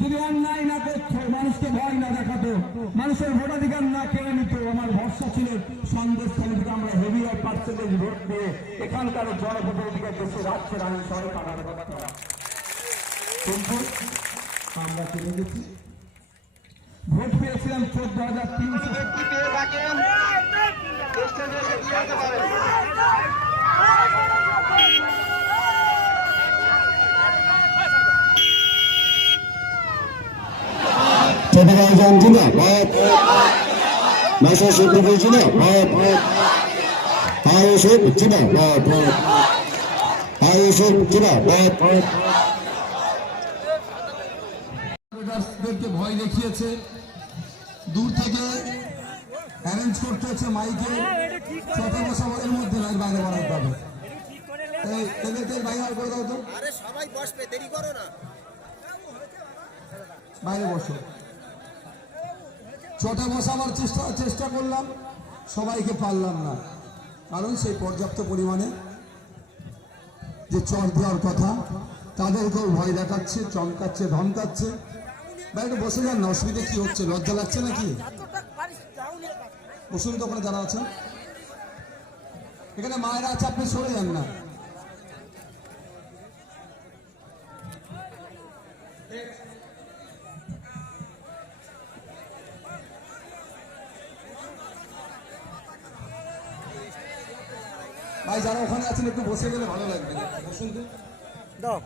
যদি অন্যায় না করতো মানুষকে ভয় না দেখাতো মানুষের ভোটাধিকার না কেড়ে নিত আমার ভরসা ছিল সন্দেশ থেকে আমরা হেভি পার্সেন্টেজ ভোট পেয়ে এখানকার জনপ্রতিনিধিকে দেশে রাজ্যের আইন সরকার কিন্তু আমরা চলে গেছি ভোট পেয়েছিলাম চোদ্দ হাজার তিনশো থাকেন পারেন চট্টগ্রাম জিন্দাবাদ ভাষা জিন্দাবাদ আইএসএফ জিন্দাবাদ আইএসএফ জিন্দাবাদ ভোটারদেরকে ভয় দেখিয়েছে। দূর থেকে অ্যারেঞ্জ করতে হচ্ছে মাইকে ছোট বসা এর মধ্যে নয় বাইরে বাড়াতে হবে। এই বাইরে বার করে দাও তো। আরে সবাই বসবে দেরি করো না। বাইরে বসো। ছোটে বসাবার চেষ্টা চেষ্টা করলাম। সবাইকে পারলাম না। কারণ সেই পর্যাপ্ত পরিমাণে যে চট দেওয়ার কথা, তাদেরকেও ভয় দেখাচ্ছে, চমকাচ্ছে, ধমকাচ্ছে। বা একটু বসে যান না, অসুবিধা কি হচ্ছে? লজ্জা লাগছে নাকি? বসুন তো ওখানে, যারা আছেন। এখানে মায়েরা আছে, আপনি সরে যান না। ভাই যারা ওখানে আছেন একটু বসে গেলে ভালো লাগবে। বসুন তো। দাও।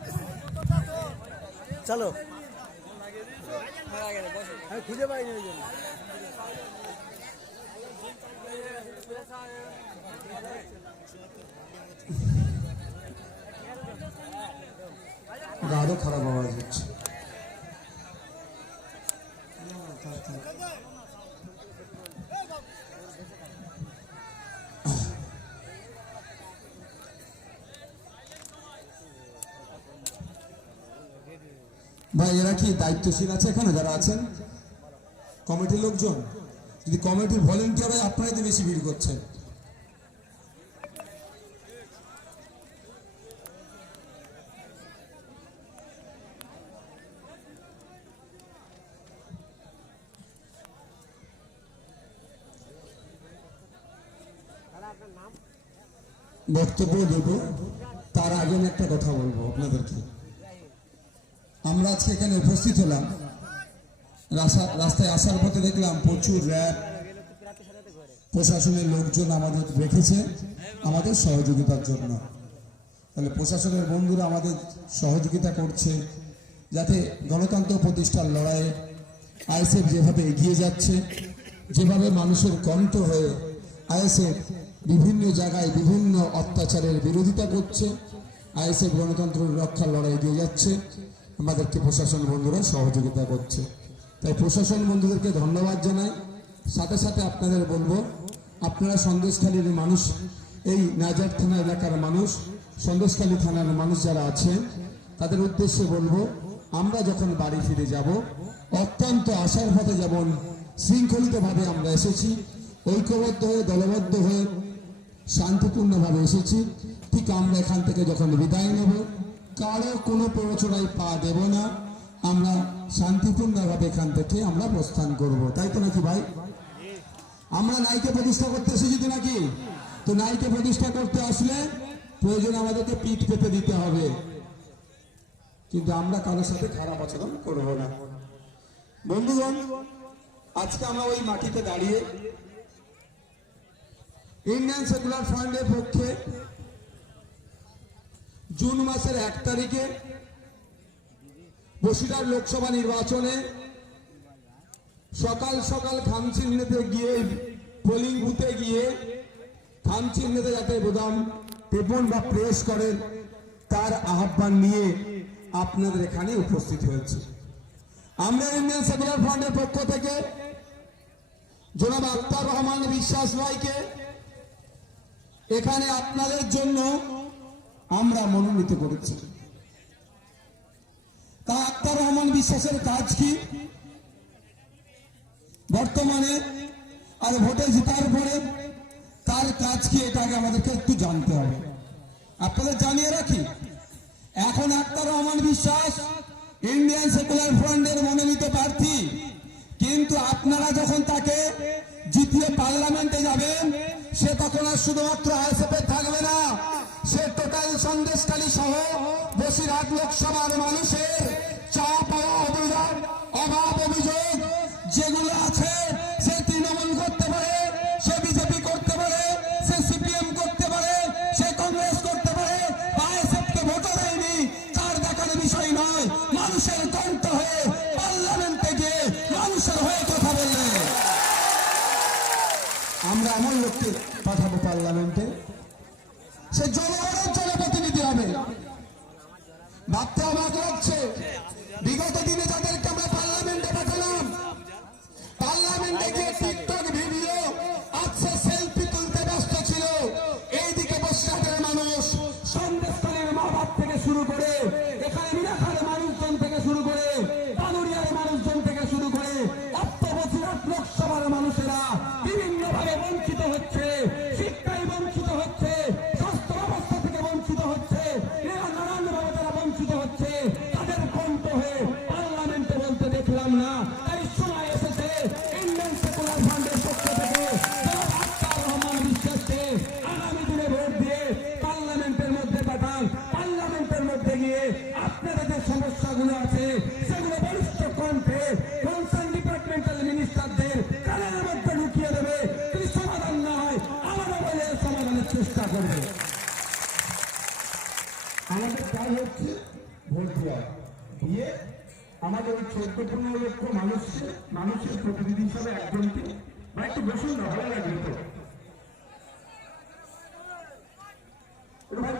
চলো। আমি খুঁজে পাইনি ওই জন্য। আরও খারাপ আওয়াজ হচ্ছে। ভাই এরা কি দায়িত্বশীল আছে এখানে? যারা আছেন? কমিটির লোকজন? যদি কমিটির ভলেন্টিয়ার হয়, আপনারাই তো বেশি ভিড় করছেন। বক্তব্য দেব। তার আগে আমি একটা কথা বলব আপনাদেরকে। আমরা আজকে এখানে উপস্থিত হলাম। রাস্তা- রাস্তায় আসার পথে দেখলাম প্রচুর র্যাব। প্রশাসনের লোকজন আমাদের রেখেছে আমাদের সহযোগিতার জন্য। তাহলে প্রশাসনের বন্ধুরা আমাদের সহযোগিতা করছে, যাতে গণতন্ত্র প্রতিষ্ঠার লড়াইয়ে আইএসএফ যেভাবে এগিয়ে যাচ্ছে, যেভাবে মানুষের কণ্ঠ হয়ে আইএসএফ বিভিন্ন জায়গায় বিভিন্ন অত্যাচারের বিরোধিতা করছে, আইএসএফ গণতন্ত্র রক্ষার লড়াই এগিয়ে যাচ্ছে। আমাদেরকে প্রশাসন বন্ধুরা সহযোগিতা করছে। তাই প্রশাসন বন্ধুদেরকে ধন্যবাদ জানাই। সাথে সাথে আপনাদের বলব, আপনারা সন্দেশখালীর মানুষ, এই নাজার থানা এলাকার মানুষ, সন্দেশখালী থানার মানুষ যারা আছেন, তাদের উদ্দেশ্যে বলব, আমরা যখন বাড়ি ফিরে যাব, অত্যন্ত আশার পথে যেমন শৃঙ্খলিতভাবে আমরা এসেছি, ঐক্যবদ্ধ হয়ে, দলবদ্ধ হয়ে, শান্তিপূর্ণভাবে এসেছি, ঠিক আমরা এখান থেকে যখন বিদায় নেব কারও কোনো প্ররোচনায় পা দেব না। আমরা শান্তিপূর্ণভাবে এখান থেকে আমরা প্রস্থান করব। তাই তো নাকি ভাই? আমরা নাইকে প্রতিষ্ঠা করতে এসেছি তো নাকি? তো নাইকে প্রতিষ্ঠা করতে আসলে প্রয়োজন আমাদেরকে পিঠ পেতে দিতে হবে। কিন্তু আমরা কারোর সাথে খারাপ আচরণ করব না। বন্ধুগণ, আজকে আমরা ওই মাটিতে দাঁড়িয়ে ইন্ডিয়ান সেকুলার ফান্ডের পক্ষে জুন মাসের এক তারিখে বসিরহাট লোকসভা নির্বাচনে সকাল সকাল খামচিহ্নেতে গিয়ে পোলিং বুথে গিয়ে খামচিহ্নেতে যাতে বোদাম টেপন বা প্রেস করেন, তার আহ্বান নিয়ে আপনাদের এখানে উপস্থিত হয়েছে। আমরা ইন্ডিয়ান সেকুলার ফ্রন্টের পক্ষ থেকে জনাব আক্তার রহমান বিশ্বাস ভাইকে এখানে আপনাদের জন্য আমরা মনোনীত করেছি। তা আক্তার রহমান বিশ্বাসের কাজ কি? বর্তমানে আর ভোটে জেতার পরে তার কাজ কি এটাকে আমাদেরকে একটু জানতে হবে। আপনাদের জানিয়ে রাখি, এখন আক্তার রহমান বিশ্বাস ইন্ডিয়ান সেকুলার ফ্রন্টের মনোনীত প্রার্থী। কিন্তু আপনারা যখন তাকে জিতিয়ে পার্লামেন্টে যাবেন, সে তখন আর শুধুমাত্র আইএসএফে থাকবে না সে টোটাল সন্দেশকালী সহ বসিরহাট লোকসভার মানুষের চা অভাব অভিযোগ যেগুলো আছে, সে করতে পারে, সে করতে পারে, সে করতে পারে, সে কংগ্রেস করতে পারে দেয়নি। তার নয়, মানুষের কণ্ঠ হয়ে মানুষের হয়ে কথা আমরা এমন লোককে পাঠাবো পার্লামেন্টে সে জনগণের জনপ্রতিনিধি হবে। ভাবতে অবাক হচ্ছে বিগত দিনে যাদেরকে আমরা পার্লামেন্টে পাঠালাম, পার্লামেন্টে গিয়ে টিকটক ভিডিও আজকে সেলফি তুলতে ব্যস্ত ছিল। এইদিকে বসে মানুষ। সন্দেশকালের মা থেকে শুরু করে আমাদের কাজ হচ্ছে ভোট দেওয়া। দিয়ে আমাদের চোদ্দ পনেরো লক্ষ মানুষকে, মানুষের প্রতিনিধি হিসাবে একজনকে বা একটু বসুন না, ভালো লাগবে তো।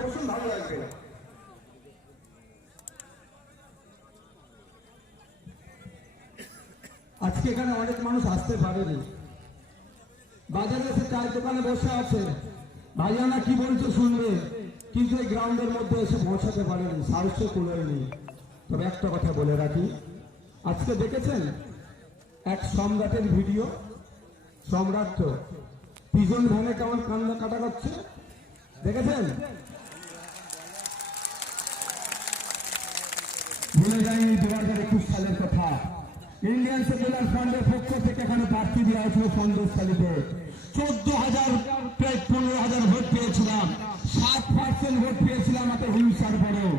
বসুন, ভালো লাগবে। আজকে এখানে অনেক মানুষ আসতে পারেনি। বাজারে এসে চায়ের দোকানে বসে আছে ভাইয়ানা কি বলছে শুনবে কিন্তু এই গ্রাউন্ডের মধ্যে এসে পৌঁছাতে পারেনি সাহসে কুলোয়নি তবে একটা কথা বলে রাখি, আজকে দেখেছেন এক সম্রাটের ভিডিও? সম্রাট তো পিজন ভ্যানে কেমন কান্না কাটা করছে? দেখেছেন? ভুলে যায়নি দু হাজার একুশ সালের কথা। ইন্ডিয়ান সেকুলার ফ্রন্টের পক্ষ থেকে এখানে প্রার্থী দেওয়া হয়েছিল সন্দেশখালীতে। চোদ্দ হাজার প্রায় পনেরো হাজার ভোট পেয়েছিলাম। সাত পার্সেন্ট ভোট পেয়েছিলাম এত হিংসার পরেও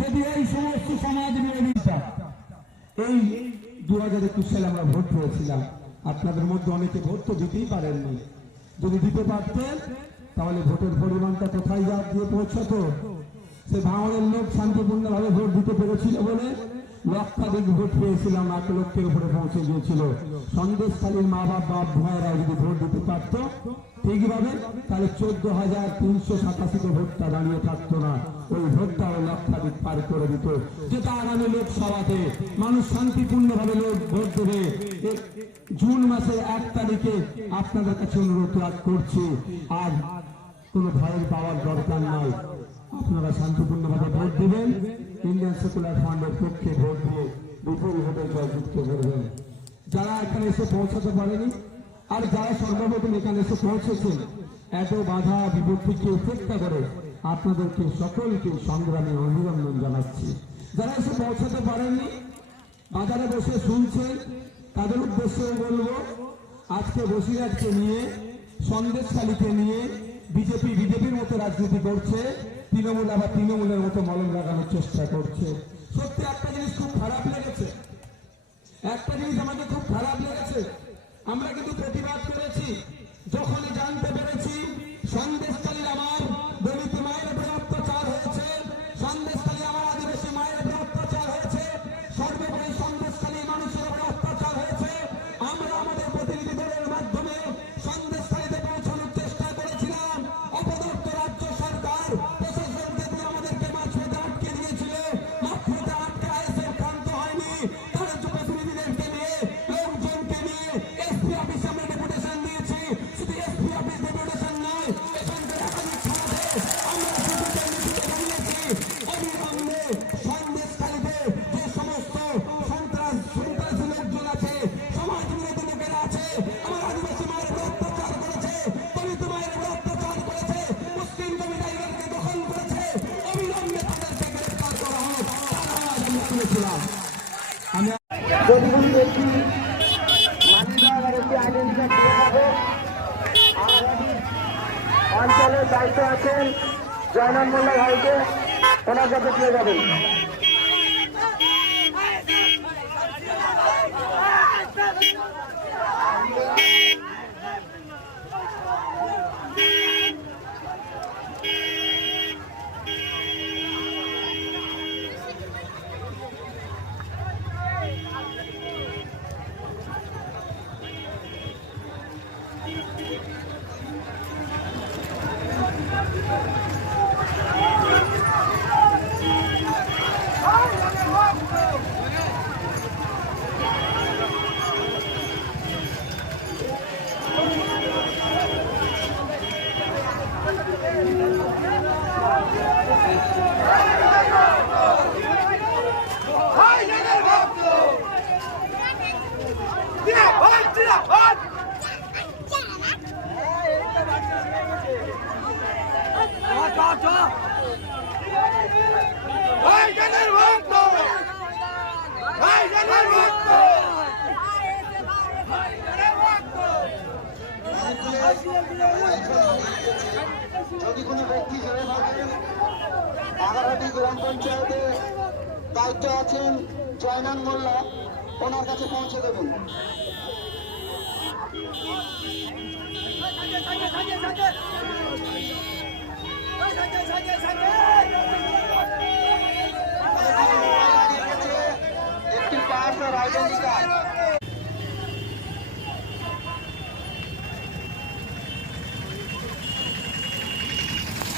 যদি এই সমস্ত সমাজ বিরোধিতা এই দু হাজার একুশ সালে আমরা ভোট পেয়েছিলাম। আপনাদের মধ্যে অনেকে ভোট তো দিতেই পারেননি। যদি দিতে পারতেন, তাহলে ভোটের পরিমাণটা কোথায় যা দিয়ে পৌঁছাতো? সে ভাঙনের লোক শান্তিপূর্ণ ভাবে ভোট দিতে পেরেছিল বলে লক্ষাধিক ভোট পেয়েছিলাম, এক লক্ষের উপরে পৌঁছে গিয়েছিল। সন্দেশখালীর মা বাপ বাপ ভাইয়েরা যদি ভোট দিতে পারত ঠিকভাবে তাহলে চোদ্দ হাজার তিনশো সাতাশিতে ভোটটা দাঁড়িয়ে থাকতো না। ওই ভোটটা ওই লক্ষাধিক পার করে দিত। যেটা আগামী লোকসভাতে মানুষ শান্তিপূর্ণভাবে লোক ভোট দেবে জুন মাসের এক তারিখে আপনাদের কাছে অনুরোধ করছি আর কোনো ভয়ের পাওয়ার দরকার নাই। আপনারা শান্তিপূর্ণভাবে ভোট দিবেন। ইন্ডিয়ান সেকুলার ফান্ডের পক্ষে ভোট দিয়ে বিপুল ভোটে জয়যুক্ত করবেন। যারা এখানে এসে পৌঁছাতে পারেনি, আর যারা সর্বপ্রথম এখানে এসে পৌঁছেছেন, এত বাধা বিপত্তিকে উপেক্ষা করে আপনাদেরকে সকলকে সংগ্রামে অভিনন্দন জানাচ্ছি। যারা এসে পৌঁছাতে পারেননি, বাজারে বসে শুনছেন, তাদের উদ্দেশ্যে বলব, আজকে বসিরহাটকে নিয়ে, সন্দেশখালীকে নিয়ে, বিজেপি, বিজেপির মতো রাজনীতি করছে। তৃণমূল, আবার তৃণমূলের মতো মলম লাগানোর চেষ্টা করছে। সত্যি একটা জিনিস খুব খারাপ লেগেছে। একটা জিনিস আমাকে খুব খারাপ লেগেছে। আমরা কিন্তু প্রতিবাদ করেছি। যখন জানতে পেরেছি সন্দেশকালীর দায়িত্ব আছেন জয়নাল মোল্লা ভাইকে ওনার কাছে দিয়ে যাবেন। যদি কোনো ব্যক্তি জেনে থাকেন এগারোটি গ্রাম পঞ্চায়েতে দায়িত্ব আছেন জয়নান মোল্লা ওনার কাছে পৌঁছে দেবেন। একটি পাস আর আইডেন্টি কার্ড